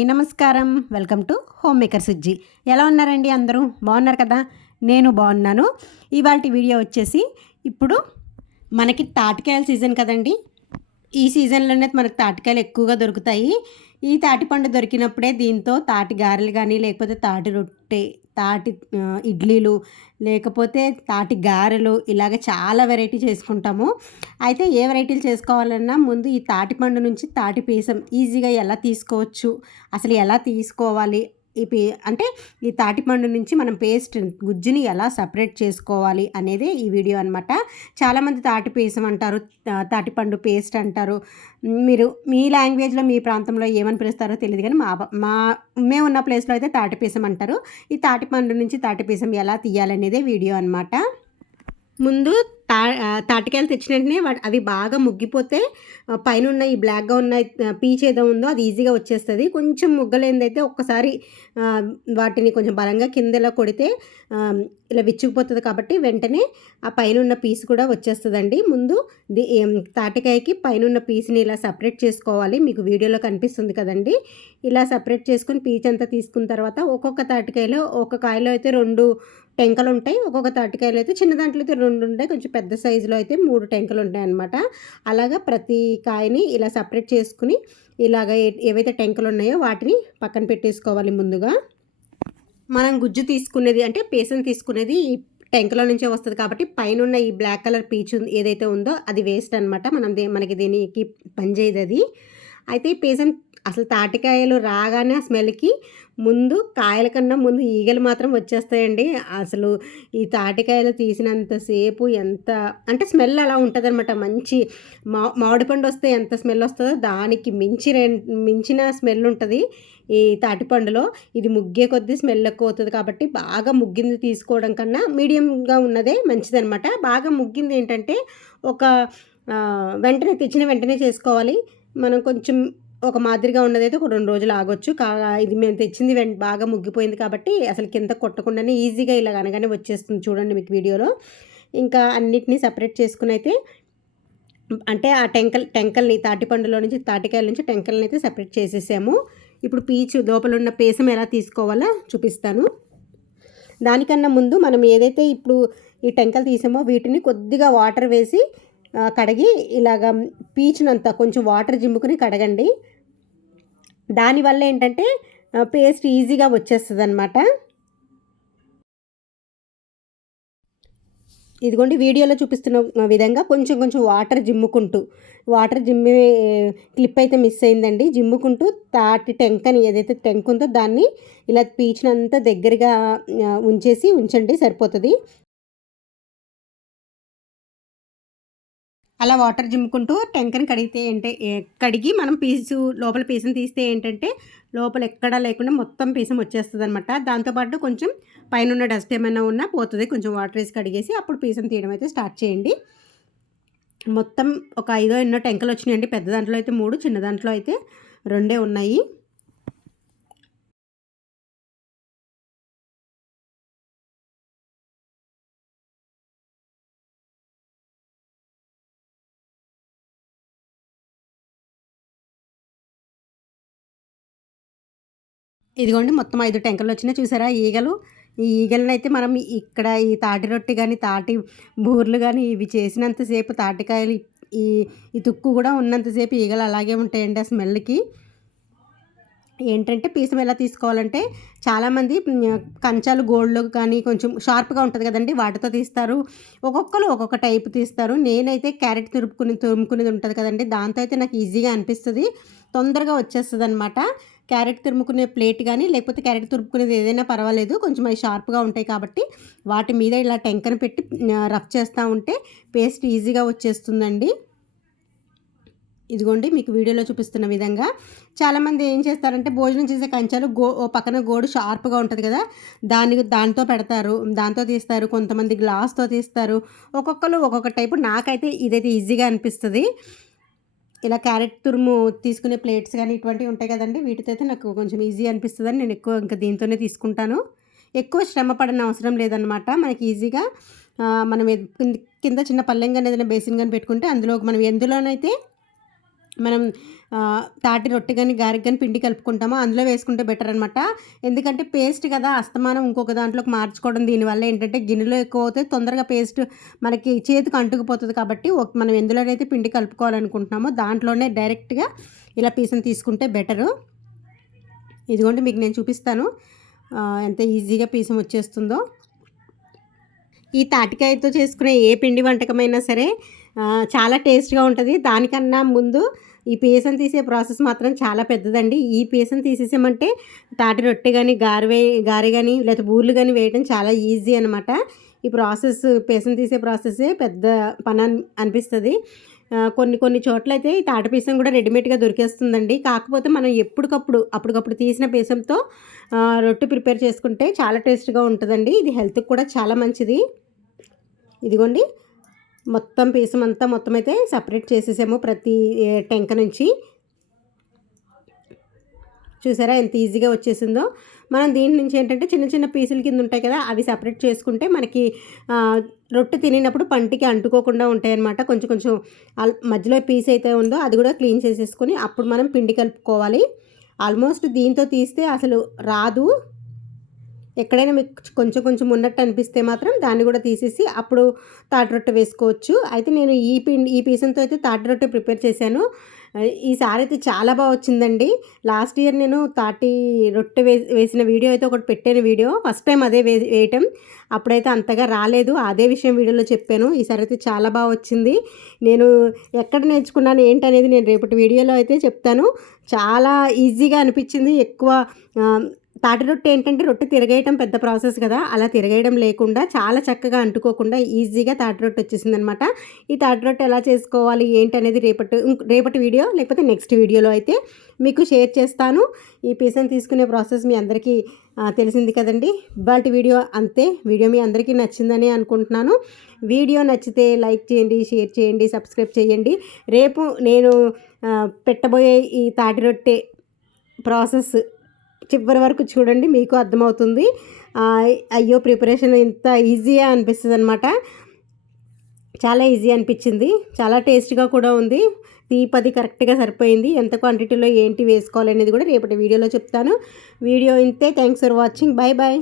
అందరికీ నమస్కారం. Welcome to homemaker Sujji. ఎలా ఉన్నారండి అందరూ? బాగున్నారు కదా? నేను బాగున్నాను. ఇవాళ వీడియో వచ్చేసి ఇప్పుడు మనకి తాటికాయల సీజన్ కదండి. ఈ సీజన్లోనే మనకు తాటికాయలు ఎక్కువగా దొరుకుతాయి. ఈ తాటిపండు దొరికినప్పుడే దీంతో తాటి గారెలు కానీ లేకపోతే తాటి రొట్టె తాటి ఇడ్లీలు లేకపోతే తాటి గారెలు ఇలాగ చాలా వెరైటీ చేసుకుంటాము. అయితే ఏ వెరైటీలు చేసుకోవాలన్నా ముందు ఈ తాటిపండు నుంచి తాటి పీసం ఈజీగా ఎలా తీసుకోవచ్చు అసలు ఎలా తీసుకోవాలి ఈ పే అంటే ఈ తాటిపండు నుంచి మనం పేస్ట్ గుజ్జుని ఎలా సపరేట్ చేసుకోవాలి అనేది ఈ వీడియో అనమాట చాలామంది తాటి పీసం అంటారు తాటిపండు పేస్ట్ అంటారు. మీరు మీ లాంగ్వేజ్లో మీ ప్రాంతంలో ఏమని పిలుస్తారో తెలియదు కానీ మా మా మేము ఉన్న ప్లేస్లో అయితే తాటిపీసం అంటారు. ఈ తాటిపండు నుంచి తాటిపీసం ఎలా తీయాలనేదే వీడియో అనమాట ముందు తా తాటికాయలు తెచ్చిన వెంటనే వాటి అవి బాగా ముగ్గిపోతే పైన ఉన్న ఈ బ్లాక్గా ఉన్న పీచ్ ఏదో ఉందో అది ఈజీగా వచ్చేస్తుంది. కొంచెం ముగ్గలేనిదైతే ఒక్కసారి వాటిని కొంచెం బలంగా కిందలో కొడితే ఇలా విచ్చుకుపోతుంది కాబట్టి వెంటనే ఆ పైన ఉన్న పీస్ కూడా వచ్చేస్తుందండి. ముందు ది తాటికాయకి పైన ఉన్న పీస్ని ఇలా సపరేట్ చేసుకోవాలి. మీకు వీడియోలో కనిపిస్తుంది కదండి. ఇలా సపరేట్ చేసుకుని పీచ్ అంతా తీసుకున్న తర్వాత ఒక్కొక్క తాటికాయలో ఒక కాయలో అయితే రెండు టెంకలు ఉంటాయి ఒక్కొక్క తాటికాయలు అయితే చిన్న దాంట్లో అయితే రెండు ఉంటాయి కొంచెం పెద్ద సైజులో అయితే మూడు టెంకలు ఉంటాయి అన్నమాట. అలాగా ప్రతి కాయని ఇలా సపరేట్ చేసుకుని ఇలాగ ఏ- ఏవైతే టెంకలు ఉన్నాయో వాటిని పక్కన పెట్టేసుకోవాలి ముందుగా. మనం గుజ్జు తీసుకునేది అంటే పేసం తీసుకునేది ఈ టెంకలో నుంచే వస్తుంది కాబట్టి పైన ఉన్న ఈ బ్లాక్ కలర్ పీచు ఉంది- ఏదైతే ఉందో అది వేస్ట్ అనమాట మనం దే మనకి దీనికి పనిచేయదు అది అయితే ఈ పేసం అసలు తాటికాయలు రాగానే ఆ స్మెల్కి ముందు కాయల కన్నా ముందు ఈగలు మాత్రం వచ్చేస్తాయండి. అసలు ఈ తాటికాయలు తీసినంతసేపు ఎంత అంటే స్మెల్ అలా ఉంటుంది మంచి మా మామిడిపండు వస్తే ఎంత స్మెల్ వస్తుందో దానికి మించి మించిన స్మెల్ ఉంటుంది ఈ తాటిపండులో ఇది ముగ్గే కొద్దీ స్మెల్ ఎక్కువ అవుతుంది కాబట్టి బాగా ముగ్గింది తీసుకోవడం కన్నా మీడియంగా ఉన్నదే మంచిదనమాట బాగా ముగ్గింది ఏంటంటే ఒక వెంటనే తెచ్చిన వెంటనే చేసుకోవాలి. మనం కొంచెం ఒక మాదిరిగా ఉన్నదైతే ఒక రెండు రోజులు ఆగొచ్చు. కా ఇది మేము తెచ్చింది వెంట బాగా ముగ్గిపోయింది కాబట్టి అసలు కింద కొట్టకుండానే ఈజీగా ఇలా అనగానే వచ్చేస్తుంది చూడండి మీకు వీడియోలో. ఇంకా అన్నిటినీ సపరేట్ చేసుకుని అయితే అంటే ఆ టెంకల్ టెంకల్ని తాటిపండులో నుంచి తాటికాయల నుంచి టెంకల్ని అయితే సపరేట్ చేసేసాము. ఇప్పుడు పీచు లోపల ఉన్న పేసం ఎలా తీసుకోవాలో చూపిస్తాను. దానికన్నా ముందు మనం ఏదైతే ఇప్పుడు ఈ టెంకలు తీసామో వీటిని కొద్దిగా వాటర్ వేసి కడిగి ఇలాగ పీచునంతా కొంచెం వాటర్ జిమ్ముకుని కడగండి. దానివల్ల ఏంటంటే పేస్ట్ ఈజీగా వచ్చేస్తుంది అనమాట ఇదిగోండి వీడియోలో చూపిస్తున్న విధంగా కొంచెం కొంచెం వాటర్ జిమ్ముకుంటూ వాటర్ జిమ్మి క్లిప్ అయితే మిస్ అయిందండి. జిమ్ముకుంటూ తాటి టెంకని ఏదైతే టెంక్ ఉందో దాన్ని ఇలా పీచినంతా దగ్గరగా ఉంచేసి ఉంచండి సరిపోతుంది. అలా వాటర్ జిమ్ముకుంటూ టెంకని కడిగితే ఏంటి కడిగి మనం పీసు లోపల పీసం తీస్తే ఏంటంటే లోపల ఎక్కడా లేకుండా మొత్తం పీసం వచ్చేస్తుంది అనమాట దాంతోపాటు కొంచెం పైన ఉన్న డస్ట్ ఏమైనా ఉన్నా పోతుంది. కొంచెం వాటర్ వేసి కడిగేసి అప్పుడు పీసం తీయడం అయితే స్టార్ట్ చేయండి. మొత్తం ఒక ఐదో ఎన్నో టెంకలు వచ్చినాయండి. పెద్ద దాంట్లో అయితే మూడు చిన్న దాంట్లో అయితే రెండే ఉన్నాయి. ఇదిగోండి మొత్తం ఐదు టెంకలు వచ్చినా చూసారా? ఈగలు. ఈ ఈగలను అయితే మనం ఇక్కడ ఈ తాటి రొట్టె కానీ తాటి బూర్లు కానీ ఇవి చేసినంతసేపు తాటికాయలు ఈ ఈ తుక్కు కూడా ఉన్నంతసేపు ఈగలు అలాగే ఉంటాయండి ఆ స్మెల్కి. ఏంటంటే పీసం ఎలా తీసుకోవాలంటే చాలామంది కంచాలు గోల్డ్లో కానీ కొంచెం షార్ప్గా ఉంటుంది కదండి వాటితో తీస్తారు. ఒక్కొక్కరు ఒక్కొక్క టైప్ తీస్తారు. నేనైతే క్యారెట్ తురుపుకుని తురుముకునేది ఉంటుంది కదండి దాంతో అయితే నాకు ఈజీగా అనిపిస్తుంది. తొందరగా వచ్చేస్తుంది అనమాట క్యారెట్ తురుముకునే ప్లేట్ కానీ లేకపోతే క్యారెట్ తురుముకునేది ఏదైనా పర్వాలేదు. కొంచెం అవి షార్ప్గా ఉంటాయి కాబట్టి వాటి మీద ఇలా టెంకను పెట్టి రఫ్ చేస్తూ ఉంటే పేస్ట్ ఈజీగా వచ్చేస్తుందండి. ఇదిగోండి మీకు వీడియోలో చూపిస్తున్న విధంగా. చాలామంది ఏం చేస్తారంటే భోజనం చేసే కంచాలు గో పక్కన గోడు షార్ప్గా ఉంటుంది కదా దాని దాంతో పెడతారు దాంతో తీస్తారు కొంతమంది గ్లాస్తో తీస్తారు. ఒక్కొక్కరు ఒక్కొక్క టైపు. నాకైతే ఇదైతే ఈజీగా అనిపిస్తుంది. ఇలా క్యారెట్ తురుము తీసుకునే ప్లేట్స్ కానీ ఇటువంటివి ఉంటాయి కదండి వీటితో అయితే నాకు కొంచెం ఈజీ అనిపిస్తుందని నేను ఎక్కువ ఇంకా దీంతోనే తీసుకుంటాను. ఎక్కువ శ్రమ పడిన అవసరం లేదనమాట మనకి ఈజీగా మనం కింద- కింద చిన్న పల్లెం కానీ ఏదైనా బేసిన్ కానీ పెట్టుకుంటే అందులో మనం ఎందులోనైతే మనం తాటి రొట్టె కానీ గారికి కానీ పిండి కలుపుకుంటామో? అందులో వేసుకుంటే బెటర్ అనమాట ఎందుకంటే పేస్ట్ కదా అస్తమానం ఇంకొక దాంట్లోకి మార్చుకోవడం దీనివల్ల ఏంటంటే గిన్నెలో ఎక్కువ అవుతే తొందరగా పేస్ట్ మనకి చేతికి అంటుకుపోతుంది కాబట్టి మనం ఎందులోనైతే పిండి కలుపుకోవాలనుకుంటున్నామో దాంట్లోనే డైరెక్ట్గా ఇలా పీసుని తీసుకుంటే బెటరు ఇదిగోండి మీకు నేను చూపిస్తాను. ఎంత ఈజీగా పీసం వచ్చేస్తుందో. ఈ తాటికాయతో చేసుకునే ఏ పిండి వంటకమైనా సరే చాలా టేస్ట్గా ఉంటుంది. దానికన్నా ముందు ఈ పీసం తీసే ప్రాసెస్ మాత్రం చాలా పెద్దదండి. ఈ పీసం తీసేసామంటే తాటి రొట్టె కానీ గారె వే గారె కానీ లేకపోతే బూర్లు కానీ వేయడం చాలా ఈజీ అనమాట ఈ ప్రాసెస్ పీసం తీసే ప్రాసెసే పెద్ద పని అని అనిపిస్తుంది. కొన్ని కొన్ని చోట్ల అయితే ఈ తాటి పీసం కూడా రెడీమేడ్గా దొరికేస్తుందండి. కాకపోతే మనం ఎప్పటికప్పుడు అప్పటికప్పుడు తీసిన పీసంతో రొట్టె ప్రిపేర్ చేసుకుంటే చాలా టేస్ట్గా ఉంటుందండి. ఇది హెల్త్కి కూడా చాలా మంచిది. ఇదిగోండి. మొత్తం పీసం అంతా మొత్తం అయితే సపరేట్ చేసేసాము ప్రతి టెంక నుంచి. చూసారా ఎంత ఈజీగా వచ్చేసిందో? మనం దీని నుంచి ఏంటంటే చిన్న చిన్న పీసులు కింద ఉంటాయి కదా అవి సపరేట్ చేసుకుంటే మనకి రొట్టె తినేటప్పుడు పంటికి అంటుకోకుండా ఉంటాయి అన్నమాట కొంచెం కొంచెం మధ్యలో పీస్ అయితే ఉందో అది కూడా క్లీన్ చేసేసుకొని అప్పుడు మనం పిండి కలుపుకోవాలి. ఆల్మోస్ట్ దీంతో తీస్తే అసలు రాదు. ఎక్కడైనా మీకు కొంచెం కొంచెం ఉన్నట్టు అనిపిస్తే మాత్రం దాన్ని కూడా తీసేసి అప్పుడు తాటి రొట్టె వేసుకోవచ్చు. అయితే నేను ఈ పిండి ఈ పీసంతో అయితే తాటి రొట్టె ప్రిపేర్ చేశాను. ఈసారి అయితే చాలా బాగా వచ్చిందండి. లాస్ట్ ఇయర్ నేను తాటి రొట్టె వేసి వేసిన వీడియో అయితే ఒకటి పెట్టాను వీడియో. ఫస్ట్ టైం అదే వే వేయటం. అప్పుడైతే అంతగా రాలేదు. అదే విషయం వీడియోలో చెప్పాను. ఈసారి అయితే చాలా బాగా వచ్చింది. నేను ఎక్కడ నేర్చుకున్నాను ఏంటనేది నేను రేపటి వీడియోలో అయితే చెప్తాను. చాలా ఈజీగా అనిపించింది. ఎక్కువ తాటి రొట్టె ఏంటంటే రొట్టె తిరగేయటం పెద్ద ప్రాసెస్ కదా. అలా తిరగేయడం లేకుండా చాలా చక్కగా అంటుకోకుండా ఈజీగా తాటి రొట్టె వచ్చేసింది అనమాట ఈ తాటి రొట్టె ఎలా చేసుకోవాలి ఏంటి అనేది రేపటి రేపటి వీడియో లేకపోతే నెక్స్ట్ వీడియోలో అయితే మీకు షేర్ చేస్తాను. ఈ పీసన్ తీసుకునే ప్రాసెస్ మీ అందరికీ తెలిసింది కదండి. ఇవాళ వీడియో అంతే. వీడియో మీ అందరికీ నచ్చిందని అనుకుంటున్నాను. వీడియో నచ్చితే లైక్ చేయండి షేర్ చేయండి సబ్స్క్రైబ్ చేయండి. రేపు నేను పెట్టబోయే ఈ తాటి రొట్టె ప్రాసెస్ చివరి వరకు చూడండి మీకు అర్థమవుతుంది. అయ్యో ప్రిపరేషన్ ఇంత ఈజీగా అనిపిస్తుంది అనమాట చాలా ఈజీ అనిపించింది. చాలా టేస్ట్గా కూడా ఉంది. తీపది కరెక్ట్గా సరిపోయింది. ఎంత క్వాంటిటీలో ఏంటి వేసుకోవాలి అనేది కూడా రేపటి వీడియోలో చెప్తాను. వీడియో ఇంతే. Thanks for watching bye bye